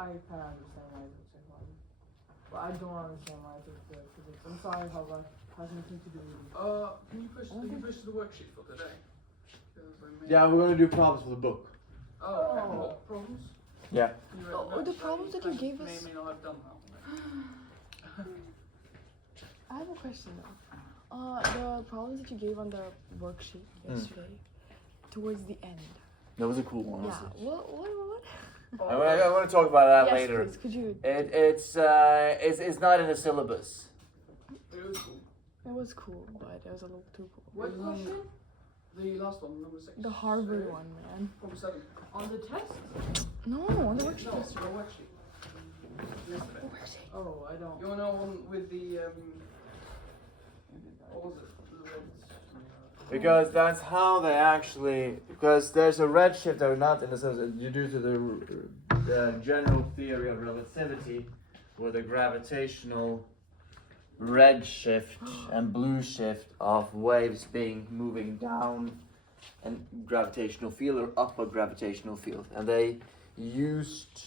I kind of understand why it looks like water. But I don't understand why it looks like physics. I'm sorry how that has nothing to do with it. Can you push the worksheet for today? Yeah, we're gonna do problems for the book. Oh, okay. What problems? Yeah. Oh, the problems that you gave us. May not have done that. I have a question though. The problems that you gave on the worksheet yesterday, towards the end. That was a cool one. Yeah. Honestly. What? I want to talk about that Yes, later. please. Could you? It's not in the syllabus. It was cool. It was cool, but it was a little too cool. What question? The last one, number 6. The Harvard one, man. Problem 7. On the test? No, on the worksheet No, yesterday. the worksheet. Yesterday. Worksheet. Oh, I don't. You wanna know one with the what was it? The reds. Because that's how they actually. Because there's a redshift that are not in the sense that you due to the general theory of relativity, with a gravitational redshift and blue shift of waves being moving down and gravitational field or up a gravitational field, and they used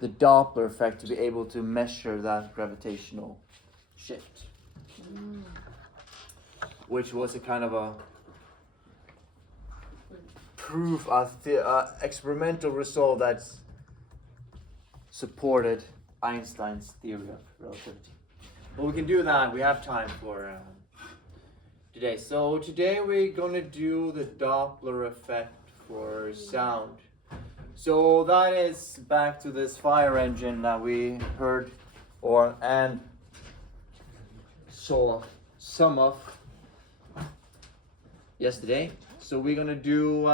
the Doppler effect to be able to measure that gravitational shift, which was a kind of a proof, experimental result that supported Einstein's theory of relativity. But we can do that. We have time for today. So today we're gonna do the Doppler effect for sound. So that is back to this fire engine that we heard and saw some of yesterday. So we're gonna do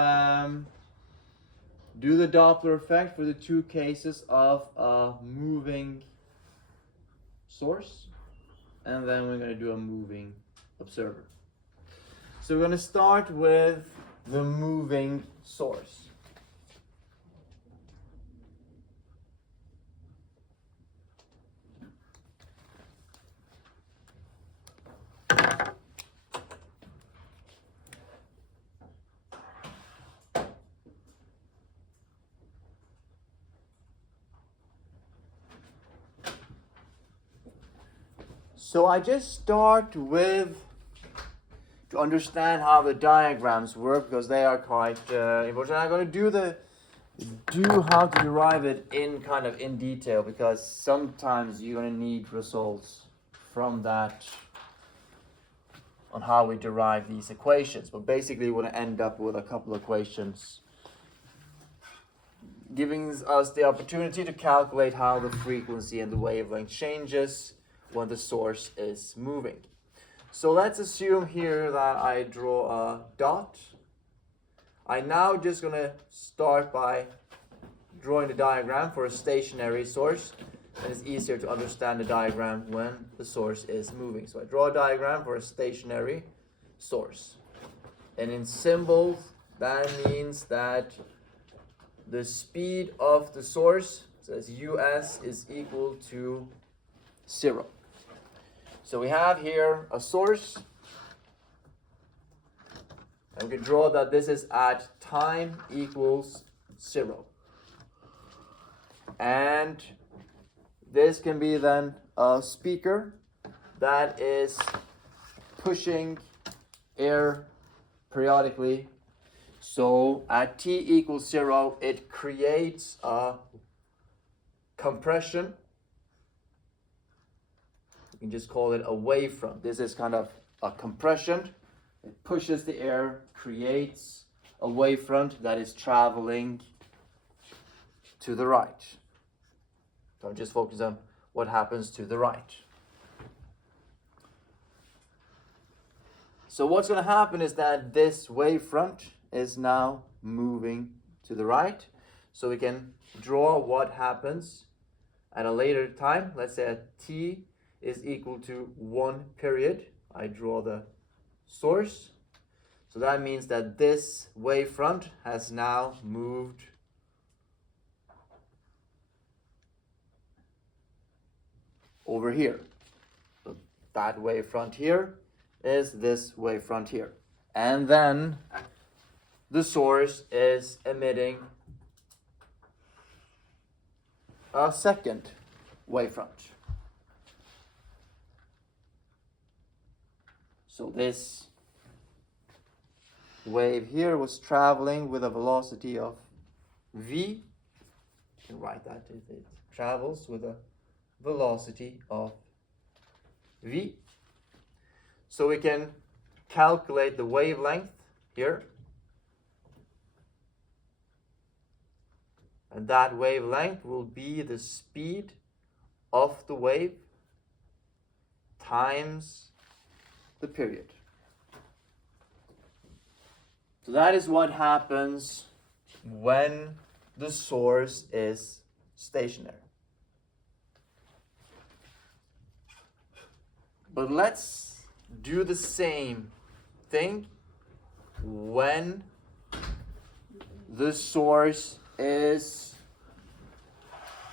the Doppler effect for the two cases of a moving source, and then we're going to do a moving observer. So we're going to start with the moving source. So I just start with to understand how the diagrams work, because they are quite important. I'm going to do how to derive it in detail, because sometimes you're going to need results from that on how we derive these equations. But basically we're going to end up with a couple of equations giving us the opportunity to calculate how the frequency and the wavelength changes when the source is moving. So let's assume here that I draw a dot. I'm now just going to start by drawing the diagram for a stationary source, and it's easier to understand the diagram when the source is moving. So I draw a diagram for a stationary source, and in symbols that means that the speed of the source, says us, is equal to 0. So we have here a source, and we can draw that this is at time equals 0. And this can be then a speaker that is pushing air periodically. So at t equals 0, it creates a compression. You can just call it a wavefront. This is kind of a compression. It pushes the air, creates a wavefront that is traveling to the right. So I'm just focusing on what happens to the right. So what's going to happen is that this wavefront is now moving to the right. So we can draw what happens at a later time. Let's say at t is equal to 1 period. I draw the source. So that means that this wavefront has now moved over here. So that wavefront here is this wavefront here. And then the source is emitting a second wavefront. So this wave here was traveling with a velocity of v. You can write that if it travels with a velocity of v. So we can calculate the wavelength here. And that wavelength will be the speed of the wave times the period. So that is what happens when the source is stationary. But let's do the same thing when the source is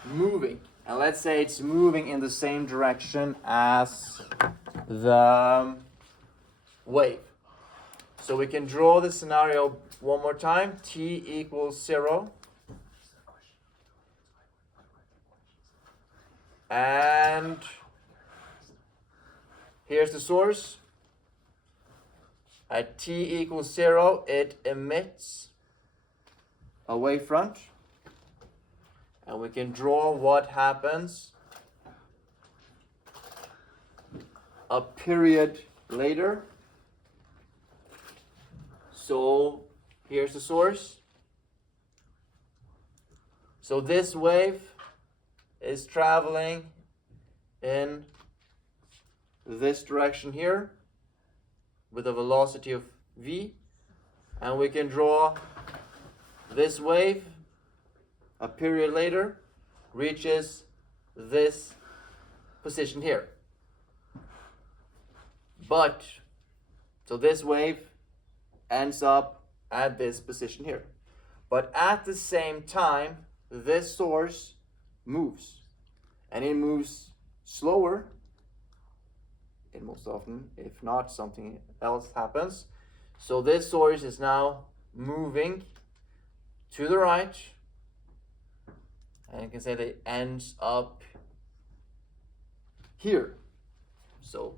moving. And let's say it's moving in the same direction as the wave. So we can draw the scenario one more time. T equals 0. And here's the source. At t equals 0, it emits a wavefront. And we can draw what happens a period later. So here's the source. So this wave is traveling in this direction here with a velocity of v, and we can draw this wave a period later reaches this position here. But so this wave ends up at this position here. But at the same time, this source moves, and it moves slower. And most often, if not, something else happens. So this source is now moving to the right, and you can say that it ends up here. So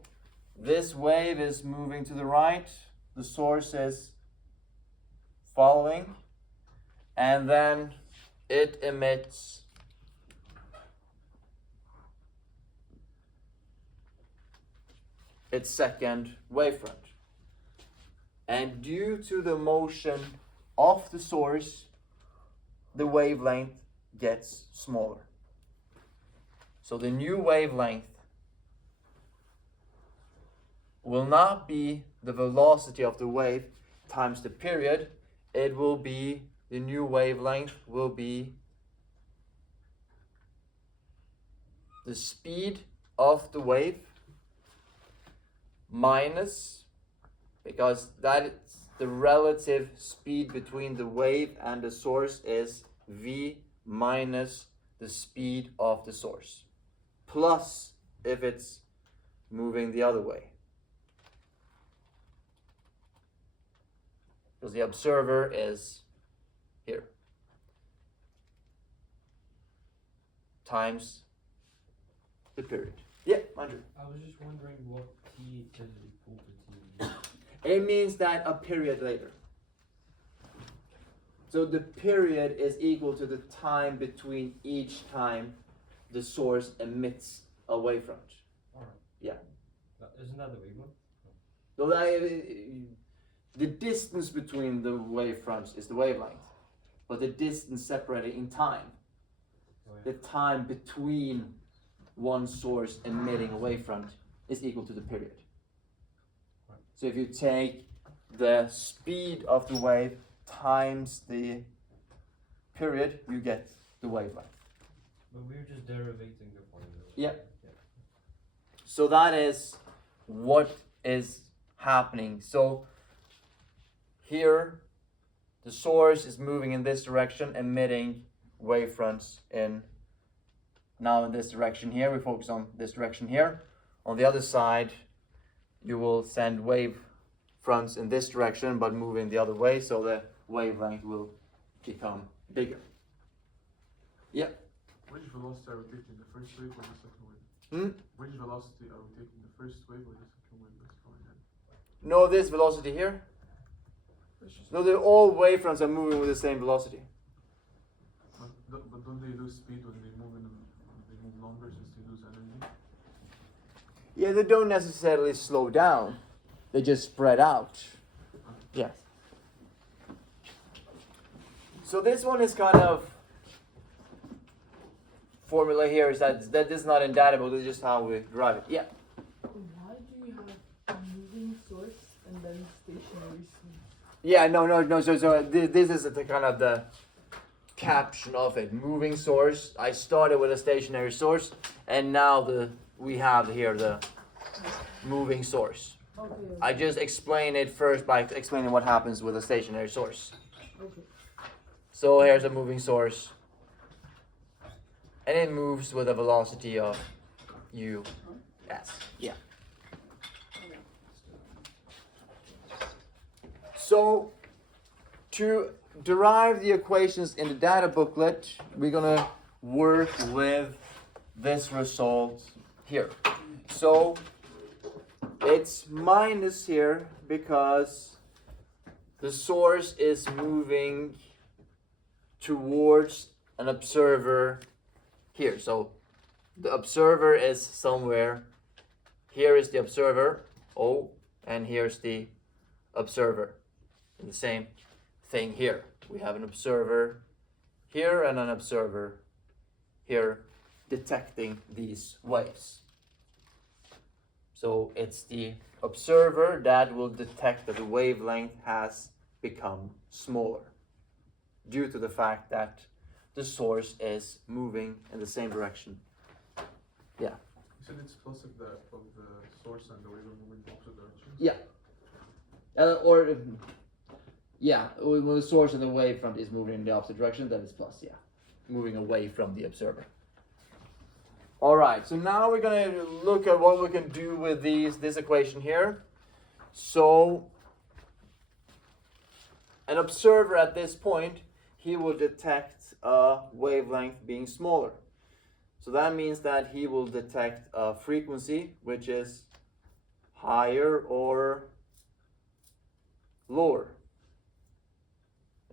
this wave is moving to the right, the source is following, and then it emits its second wavefront. And due to the motion of the source, the wavelength gets smaller. So the new wavelength will not be the velocity of the wave times the period. It will be, the new wavelength will be the speed of the wave minus, because that is the relative speed between the wave and the source is v minus the speed of the source, plus if it's moving the other way. Because the observer is here. Times the period. Yeah, Andrew. I was just wondering what t is equal to t. It means that a period later. So the period is equal to the time between each time the source emits a wavefront. Alright. Yeah. Isn't that the wavelength? So the distance between the wavefronts is the wavelength, but the distance separated in time, Oh, yeah. the time between one source emitting a wavefront is equal to the period. Right. So if you take the speed of the wave times the period, you get the wavelength. But we were just derivating the formula. Yeah. So that is what is happening. So here the source is moving in this direction, emitting wavefronts in this direction here. We focus on this direction here. On the other side, you will send wavefronts in this direction but moving the other way, so the wavelength will become bigger. Yeah. Which velocity are we taking, the first wave or the second wave? Which velocity are we taking, the first wave or the second wave that's going in? No, this velocity here. No, all wavefronts are moving with the same velocity. But don't they lose speed when they move longer since they lose energy? Yeah, they don't necessarily slow down. They just spread out. Yes. So this one is kind of formula here is that is not in data book. This is just how we derive it. Yeah. Why do you have a moving source and then stationary source? Yeah. No. So this is the kind of the caption of it. Moving source. I started with a stationary source, and now we have here the moving source. Okay. I just explain it first by explaining what happens with a stationary source. Okay. So here's a moving source, and it moves with a velocity of u s. Yeah. So to derive the equations in the data booklet, we're gonna work with this result here. So it's minus here because the source is moving towards an observer here. So the observer is somewhere. Here is the observer, O, and here's the observer. And the same thing here. We have an observer here and an observer here detecting these waves. So it's the observer that will detect that the wavelength has become smaller due to the fact that the source is moving in the same direction. Yeah. You said it's plus of the source and the wave are moving in opposite directions? Yeah. When the source of the wavefront is moving in the opposite direction, that is plus, yeah. Moving away from the observer. Alright, so now we're going to look at what we can do with this equation here. So, an observer at this point, he will detect a wavelength being smaller. So that means that he will detect a frequency which is higher or lower.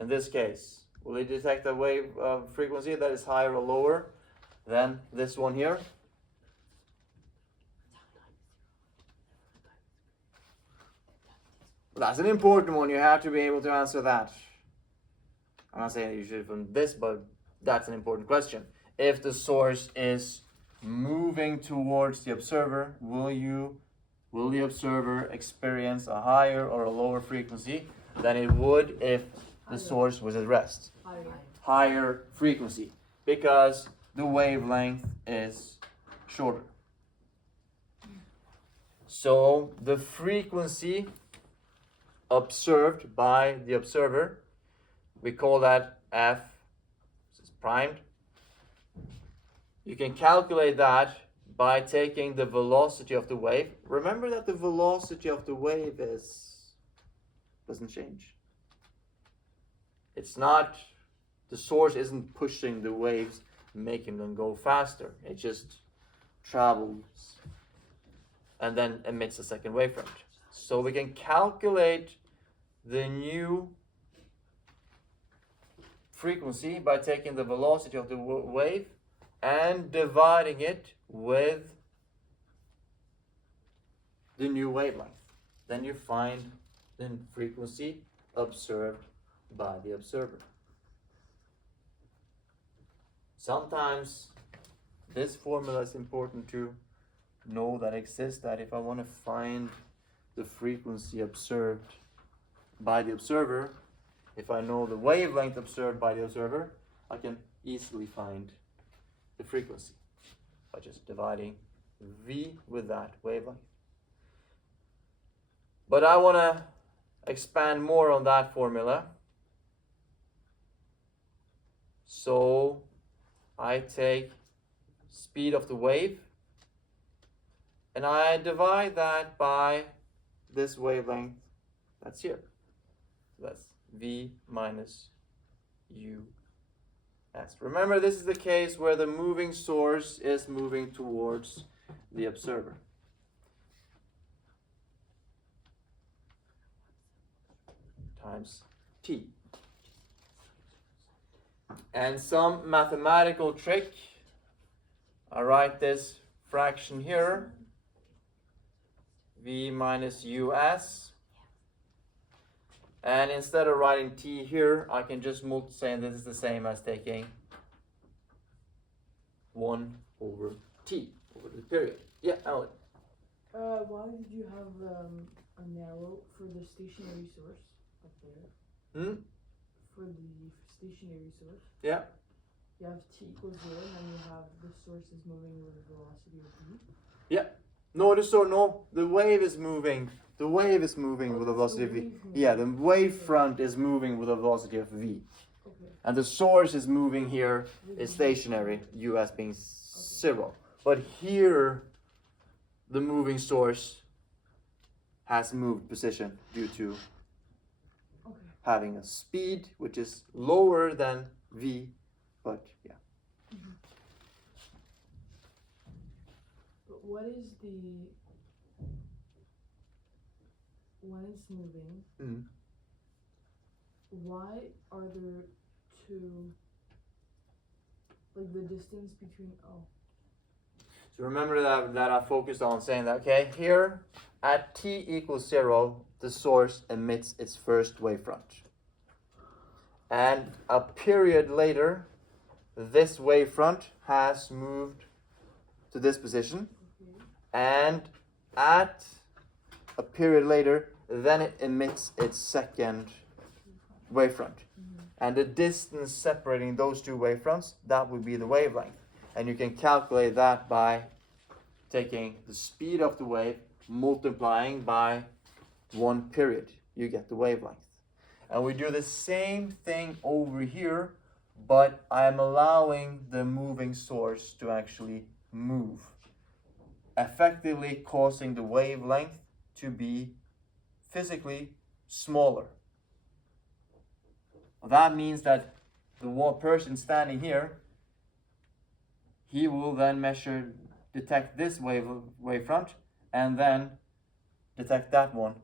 In this case, will he detect a wave frequency that is higher or lower than this one here? That's an important one. You have to be able to answer that. I'm not saying you should from this, but that's an important question. If the source is moving towards the observer, will the observer experience a higher or a lower frequency than it would if the source was at rest? Higher frequency, because the wavelength is shorter. So the frequency observed by the observer, we call that f, this is primed. You can calculate that by taking the velocity of the wave. Remember that the velocity of the wave doesn't change. It's not, the source isn't pushing the waves, making them go faster. It just travels and then emits a second wavefront. So we can calculate the new frequency by taking the velocity of the wave and dividing it with the new wavelength. Then you find the frequency observed by the observer. Sometimes this formula is important to know that exists, that if I want to find the frequency observed by the observer, if I know the wavelength observed by the observer, I can easily find the frequency by just dividing V with that wavelength. But I want to expand more on that formula. So I take speed of the wave and I divide that by this wavelength that's here. So that's V minus U S. Remember, this is the case where the moving source is moving towards the observer. Times t. And some mathematical trick. I write this fraction here, v minus us. And instead of writing t here, I can just say this is the same as taking 1 over t over the period. Yeah, Alan. Why did you have an arrow for the stationary source up there? For the stationary source? Yeah. You have t equals 0, and then you have the source is moving with a velocity of v. Yeah. No, the wave is moving. The wave is moving with a velocity of v. Yeah, the wave front is moving with a velocity of v. Okay. And the source is moving here is stationary, us being 0. But here, the moving source has moved position due to having a speed which is lower than v, but yeah. But what is the, when it's moving, why are there two, like the distance between, So remember that I focused on saying that, okay, here at t equals 0, the source emits its first wavefront. And a period later, this wavefront has moved to this position. And at a period later, then it emits its second wavefront. And the distance separating those two wavefronts, that would be the wavelength. And you can calculate that by taking the speed of the wave, multiplying by 1 period. You get the wavelength. And we do the same thing over here, but I'm allowing the moving source to actually move, effectively causing the wavelength to be physically smaller. That means that the one person standing here, he will then detect this wavefront, and then detect that one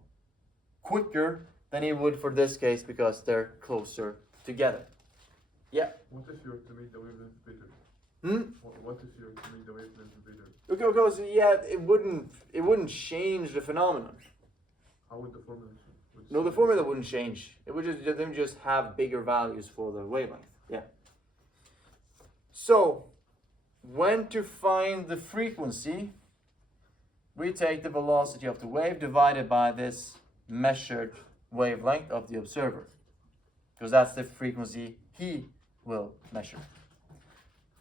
quicker than he would for this case because they're closer together. Yeah. What if you were to make the wavelength bigger? What if you were to make the wavelength bigger? Okay, so yeah, it wouldn't change the phenomenon. How would the formula change? No, the formula wouldn't change. It would just have bigger values for the wavelength. Yeah. So, when to find the frequency, we take the velocity of the wave divided by this measured wavelength of the observer, because that's the frequency he will measure.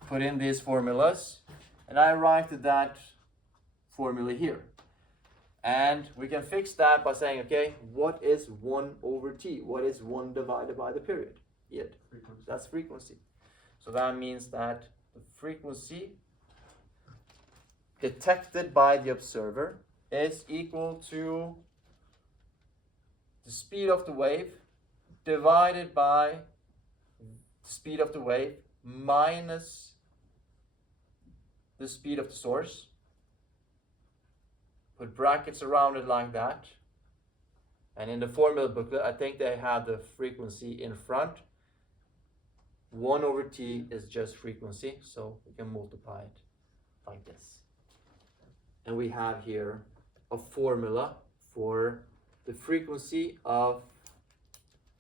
Put in these formulas, and I write that formula here. And we can fix that by saying, okay, what is 1 over t? What is 1 divided by the period? Frequency. That's frequency. So that means that the frequency detected by the observer is equal to the speed of the wave divided by the speed of the wave minus the speed of the source. Put brackets around it like that. And in the formula booklet, I think they have the frequency in front. 1 over t is just frequency, so we can multiply it like this. And we have here a formula for the frequency of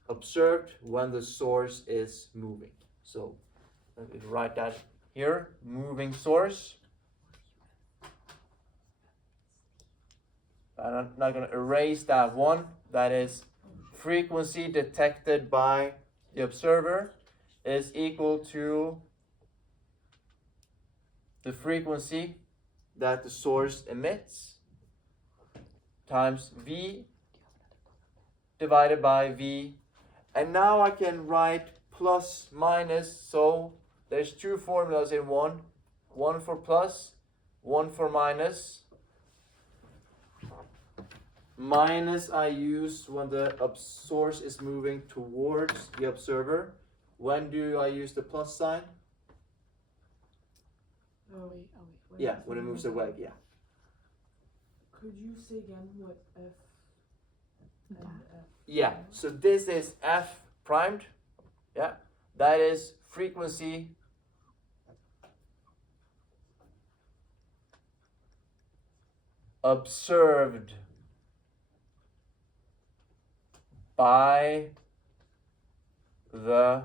observed when the source is moving. So let me write that here, moving source. I'm not going to erase that one. That is frequency detected by the observer is equal to the frequency that the source emits times v divided by v. And now I can write plus minus, so there's two formulas in one. One for plus, one for minus. Minus I use when the source is moving towards the observer. When do I use the plus sign? Wait. Yeah, when it moves away, yeah. Could you say again what F and F? Yeah, so this is F primed. Yeah, that is frequency observed by the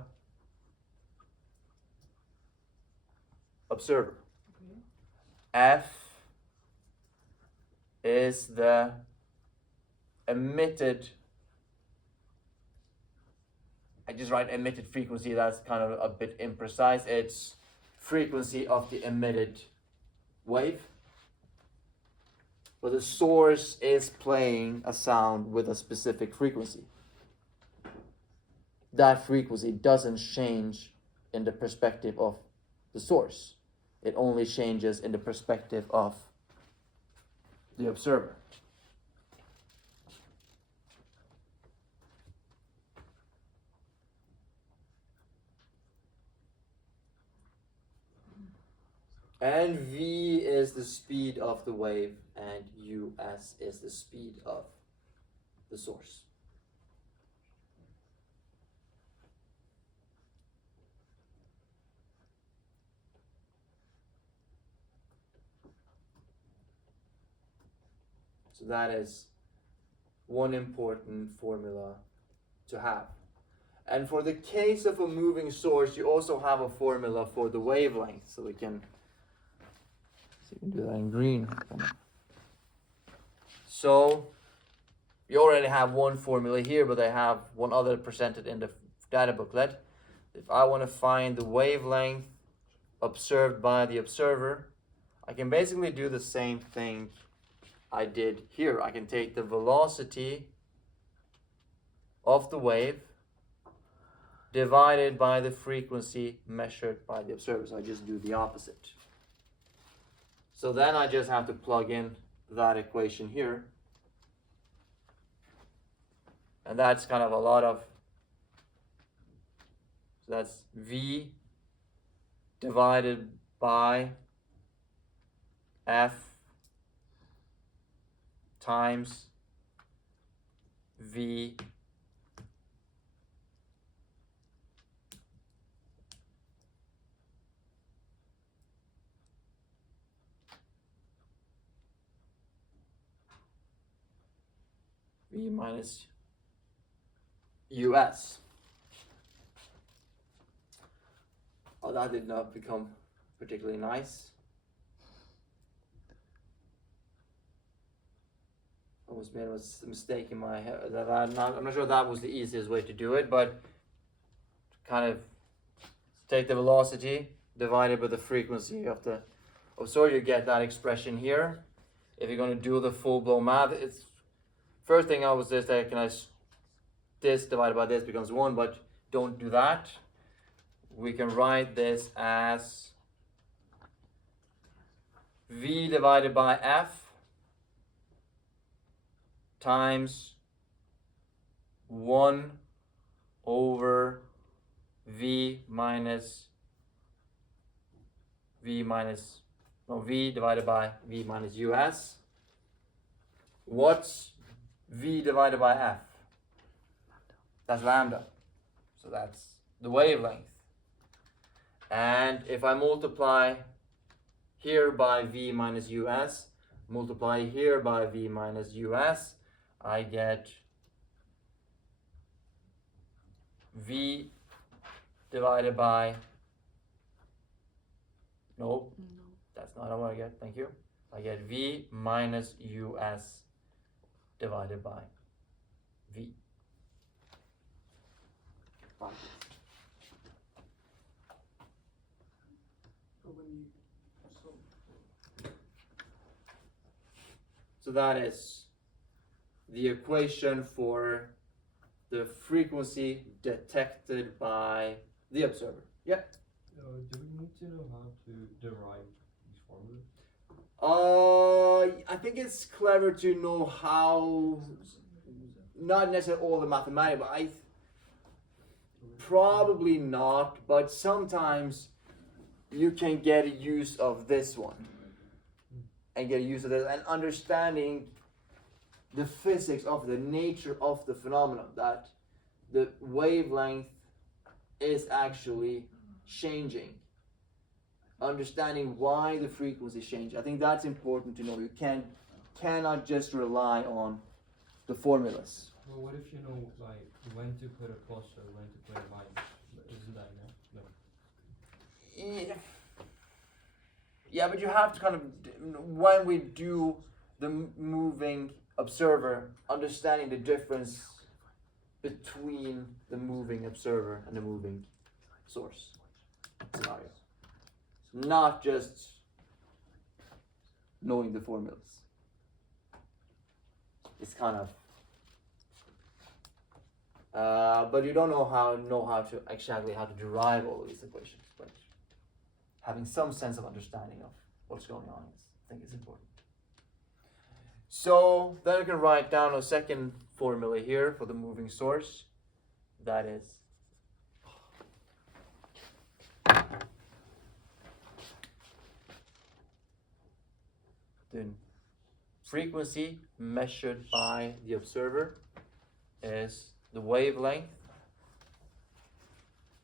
observer. Okay. F is the emitted, I just write emitted frequency, that's kind of a bit imprecise. It's frequency of the emitted wave. But the source is playing a sound with a specific frequency. That frequency doesn't change in the perspective of the source. It only changes in the perspective of the observer. And v is the speed of the wave, and us is the speed of the source. So that is one important formula to have. And for the case of a moving source, you also have a formula for the wavelength. So we can do that in green. So you already have one formula here, but I have one other presented in the data booklet. If I want to find the wavelength observed by the observer, I can basically do the same thing I did here. I can take the velocity of the wave divided by the frequency measured by the observer. So I just do the opposite. So then I just have to plug in that equation here. And that's kind of a lot of, so that's V divided by F times V minus US. Oh, that did not become particularly nice. Almost made a mistake in my head. I'm not sure that was the easiest way to do it, but kind of take the velocity divided by the frequency of the observer, you get that expression here. If you're going to do the full-blown math, it's first thing I was just like, this divided by this becomes 1, but don't do that. We can write this as V divided by F times 1 over V divided by V minus US. What's V divided by F? That's lambda. So that's the wavelength. And if I multiply here by V minus US, multiply here by V minus US, I get V divided by, no, that's not what I get, thank you. I get V minus US divided by V. So that is the equation for the frequency detected by the observer. Yeah? Do we need to know how to derive these formulas? I think it's clever to know how, not necessarily all the mathematics, but Probably not, but sometimes you can get a use of this one and get a use of this and understanding the physics of the nature of the phenomenon, that the wavelength is actually changing. Understanding why the frequency change. I think that's important to know. You cannot just rely on the formulas. Well, what if you know like when to put a plus or when to put a minus? Isn't that enough? No. Yeah, but you have to kind of, when we do the moving observer, understanding the difference between the moving observer and the moving source scenario. Not just knowing the formulas. It's kind of, but you don't know how to exactly how to derive all these equations. But having some sense of understanding of what's going on I think is important. So then you can write down a second formula here for the moving source. That is the frequency measured by the observer is the wavelength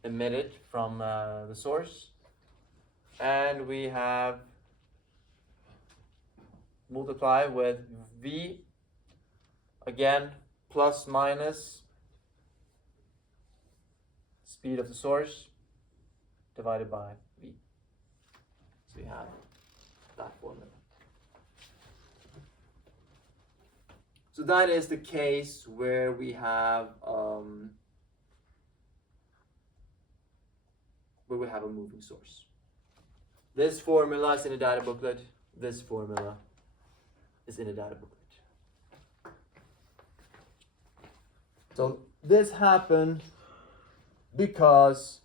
emitted from the source, and we have multiply with v, again plus minus speed of the source divided by v. So we have that formula. So that is the case where we have a moving source. This formula is in the data booklet. This formula is in the data booklet. So this happened because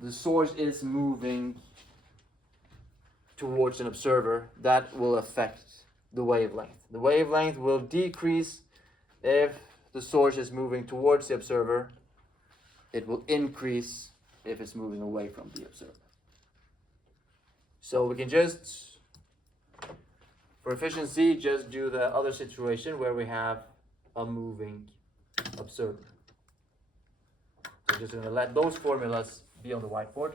the source is moving towards an observer. That will affect the wavelength. The wavelength will decrease if the source is moving towards the observer. It will increase if it's moving away from the observer. So we can just, for efficiency, just do the other situation where we have a moving observer. So I'm just going to let those formulas be on the whiteboard.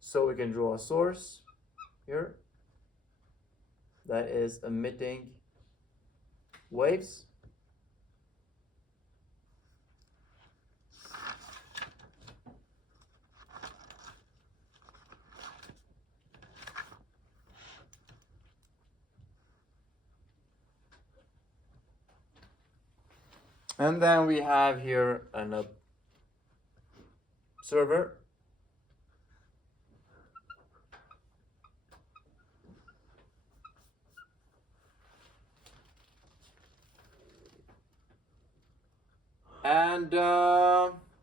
So we can draw a source here that is emitting waves. And then we have here an observer. And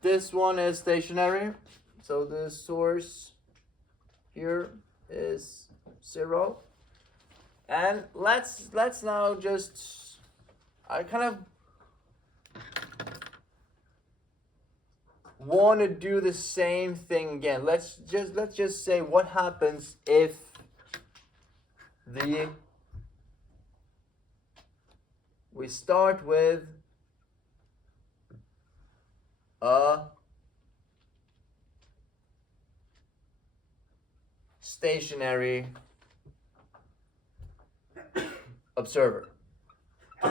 this one is stationary, so the source here is 0. And let's now just, I kind of want to do the same thing again. Let's just say what happens if we start with a stationary observer. We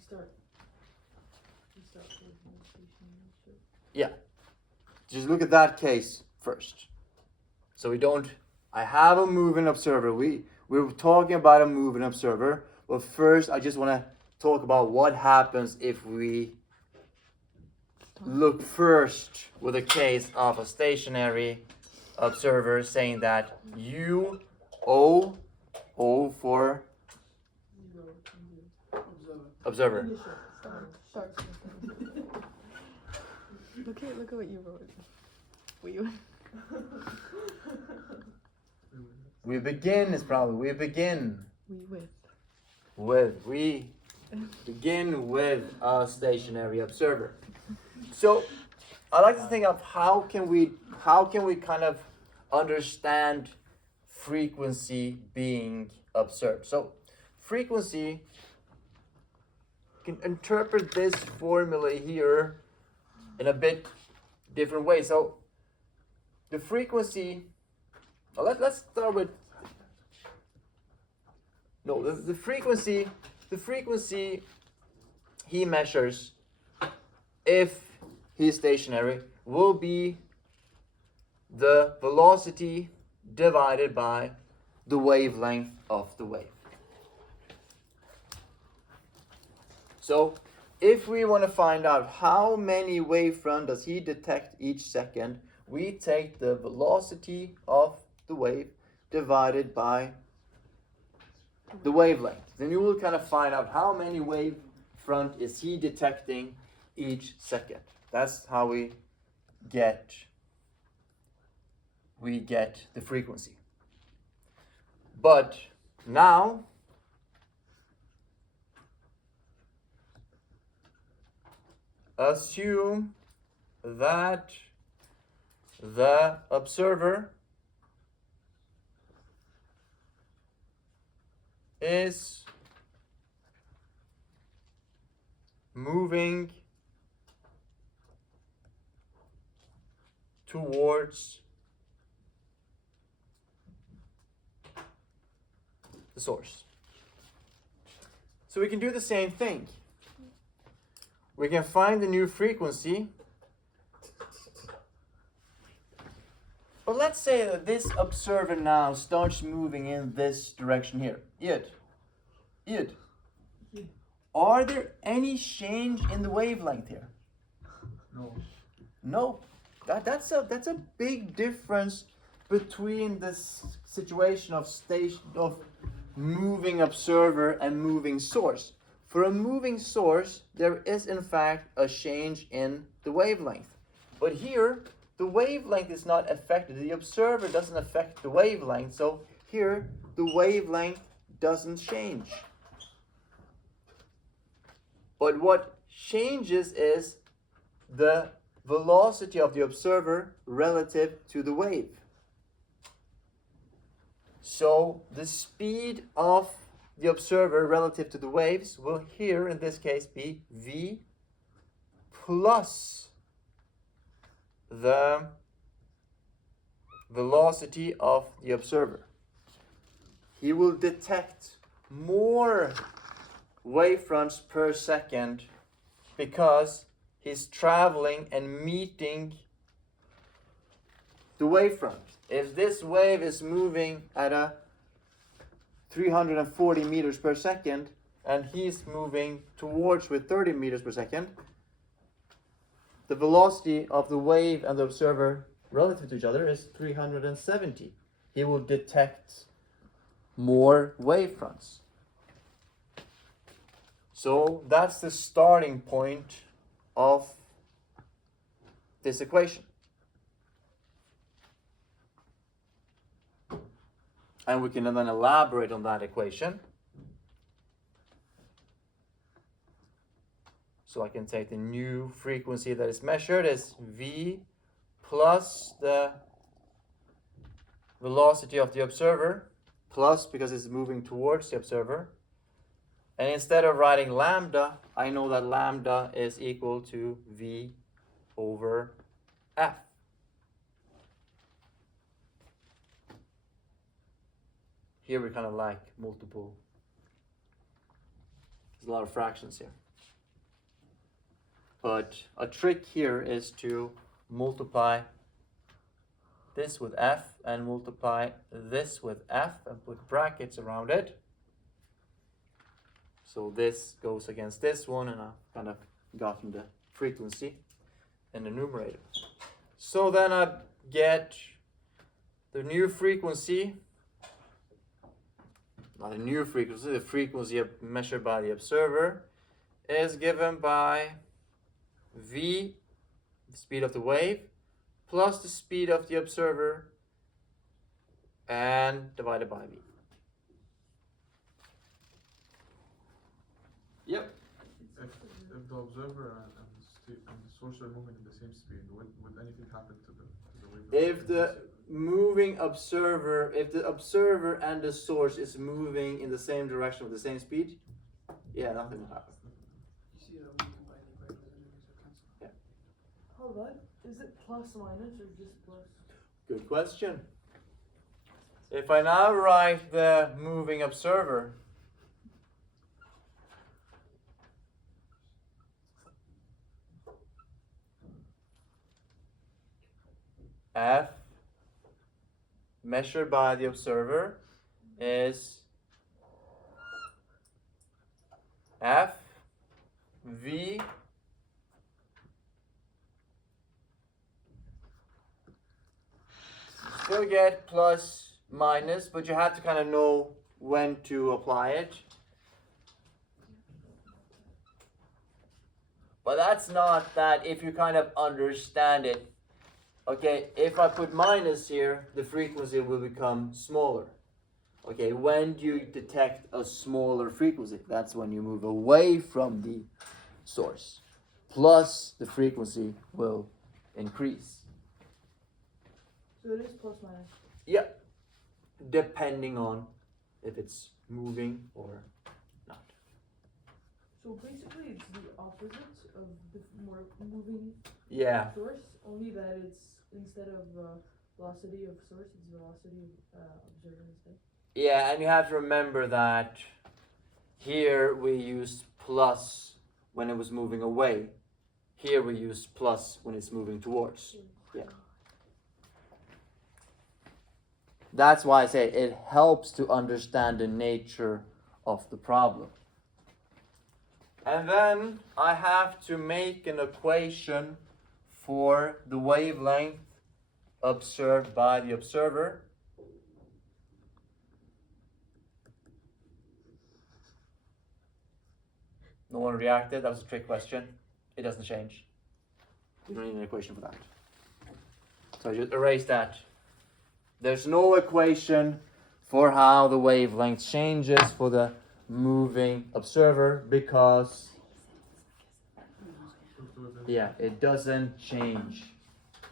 start with the stationary observer. Just look at that case first. So I have a moving observer. We're talking about a moving observer. But first, I just want to talk about what happens if we look first with a case of a stationary observer, saying that U, O for observer. Initial. Start. Look at what you wrote. We begin with a stationary observer. So I like to think of how can we kind of understand frequency being observed. So frequency can interpret this formula here in a bit different way. So the frequency, let's start with the frequency he measures if he's stationary will be the velocity divided by the wavelength of the wave. So if we want to find out how many wavefront does he detect each second, we take the velocity of the wave divided by the wavelength. Then you will kind of find out how many wavefront is he detecting each second. That's how we get the frequency. But now assume that the observer is moving towards the source. So we can do the same thing. We can find the new frequency. But let's say that this observer now starts moving in this direction here. Id. Are there any change in the wavelength here? No. That's a big difference between this situation of moving observer and moving source. For a moving source, there is in fact a change in the wavelength. But here, the wavelength is not affected. The observer doesn't affect the wavelength. So here, the wavelength doesn't change. But what changes is the velocity of the observer relative to the wave. So the speed of the observer relative to the waves will here in this case be v plus the velocity of the observer. He will detect more wavefronts per second because he's traveling and meeting the wavefront. If this wave is moving at a 340 meters per second and he's moving towards with 30 meters per second, the velocity of the wave and the observer relative to each other is 370. He will detect more wavefronts. So that's the starting point of this equation. And we can then elaborate on that equation. So I can take the new frequency that is measured as v plus the velocity of the observer, plus because it's moving towards the observer. And instead of writing lambda, I know that lambda is equal to v over f. Here we kind of like multiple. There's a lot of fractions here. But a trick here is to multiply this with f and multiply this with f and put brackets around it. So this goes against this one, and I've kind of gotten the frequency in the numerator. So then I get the new frequency, not a new frequency, the frequency measured by the observer is given by v, the speed of the wave, plus the speed of the observer, and divided by v. Yep. If the observer and the source are moving at the same speed, would anything happen to the wave? If the observer and the source is moving in the same direction with the same speed, yeah, nothing will happen. You see that when you combine the equations and everything's cancel. Hold on. Is it plus minus or just plus? Good question. If I now write the moving observer, F measured by the observer is F V still get plus minus, but you have to kind of know when to apply it. But that's not that if you kind of understand it. Okay, if I put minus here, the frequency will become smaller. Okay, when do you detect a smaller frequency? That's when you move away from the source. Plus, the frequency will increase. So it is plus minus. Yeah, depending on if it's moving or not. So basically, it's the opposite of the more moving Yeah. source, only that it's instead of velocity of source, it's velocity of observer instead. Yeah, and you have to remember that here we used plus when it was moving away. Here we use plus when it's moving towards. Yeah. That's why I say it helps to understand the nature of the problem. And then I have to make an equation for the wavelength observed by the observer. No one reacted. That was a trick question. It doesn't change. You don't need an equation for that. So just erase that. There's no equation for how the wavelength changes for the moving observer because it doesn't change.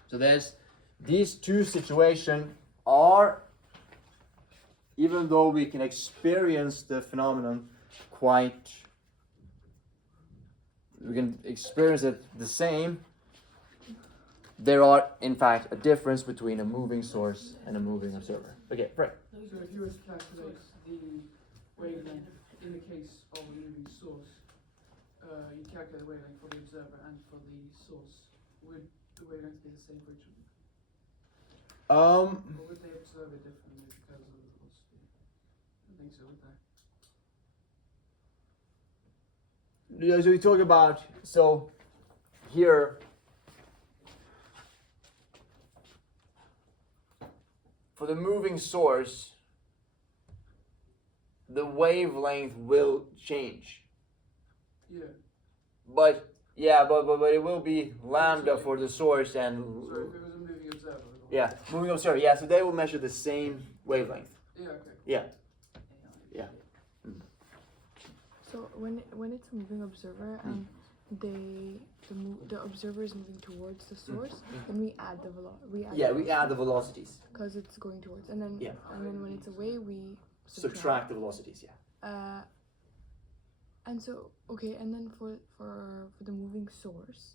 So there's these two situations are, even though we can experience the phenomenon we can experience it the same, there are in fact a difference between a moving source and a moving observer. Okay, right. So if you were to calculate the wavelength in the case of a moving source, you calculate the wavelength for the observer and for the source. Would the wavelength be the same for each of them? Or would they observe it differently because of the velocity? I don't think so, would they? Yeah, so we talk about, so here for the moving source, the wavelength will change. Yeah. But it will be lambda for the source and So if it was a moving observer. moving observer. Yeah, so they will measure the same wavelength. Yeah, okay. Yeah. So when it's a moving observer and the observer is moving towards the source, then we add the We add the velocities. because it's going towards, and then when it's away we Subtract the velocities. Yeah. And so and then for the moving source,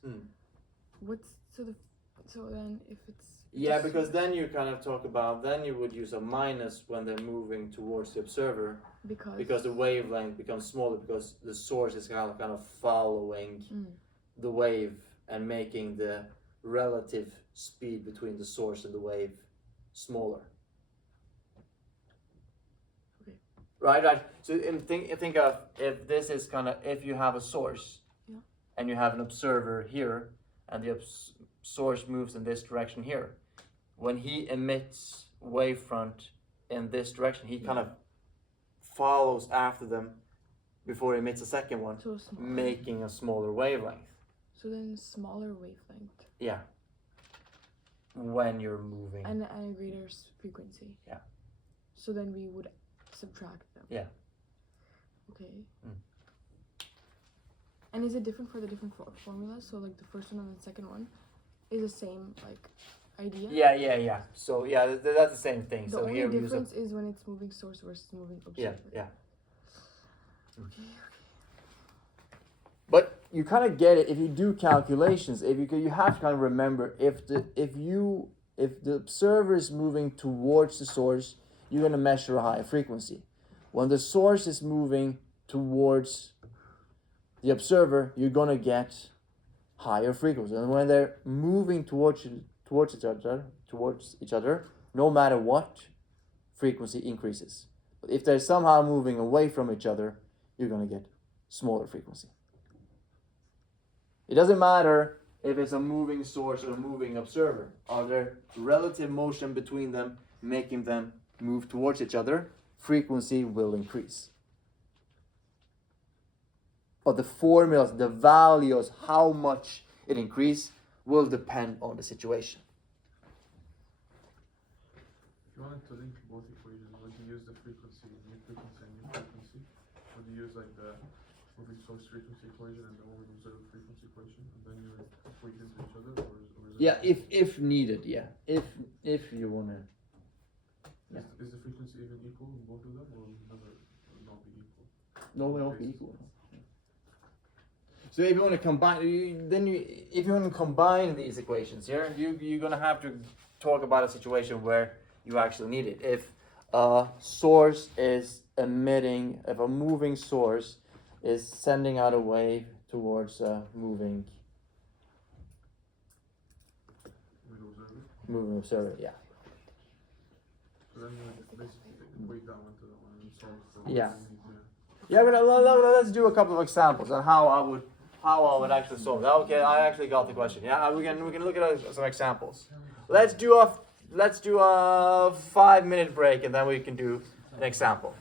so then if it's Yeah, because then you kind of talk about, then you would use a minus when they're moving towards the observer because the wavelength becomes smaller because the source is kind of following the wave and making the relative speed between the source and the wave smaller. Okay. Right. So think of if this is if you have a source, yeah, and you have an observer here, and the source moves in this direction here. When he emits wavefront in this direction, he kind of follows after them before he emits a second one, so smaller. making a smaller wavelength. So then smaller wavelength. Yeah. When you're moving. And a greater frequency. Yeah. So then we would subtract them. Yeah. Okay. Mm. And is it different for the different formulas? So like the first one and the second one is the same like idea? Yeah. So yeah, that's the same thing. The so only here we use difference is when it's moving source versus moving observer. Yeah. Okay. But you kind of get it if you do calculations. If you have to kind of remember if the observer is moving towards the source, you're going to measure a higher frequency. When the source is moving towards the observer, you're going to get higher frequency. And when they're moving towards each other, no matter what, frequency increases. But if they're somehow moving away from each other, you're going to get smaller frequency. It doesn't matter if it's a moving source or a moving observer. Are there relative motion between them, making them move towards each other? Frequency will increase. But the formulas, the values, how much it increases, will depend on the situation. If you wanted to link both equations, would you use the frequency, new frequency and new frequency? Would you use like the moving source frequency equation and the moving observer frequency equation, and then you would equate into each other, or is it? Yeah, if needed, yeah. If you wanna. Yeah. Is the frequency even equal in both of them, or will it never not be equal? No, it won't be equal. So if you want to combine, if you want to combine these equations here, you're gonna have to talk about a situation where you actually need it. If a source is emitting, if a moving source is sending out a wave towards a moving observer, yeah. So then you would basically equate that one to that one and solve for Yeah. what you need to. Yeah, but let's do a couple of examples on how I would actually solve that. Okay, I actually got the question. Yeah, we can look at some examples. Let's do a 5-minute break and then we can do an example.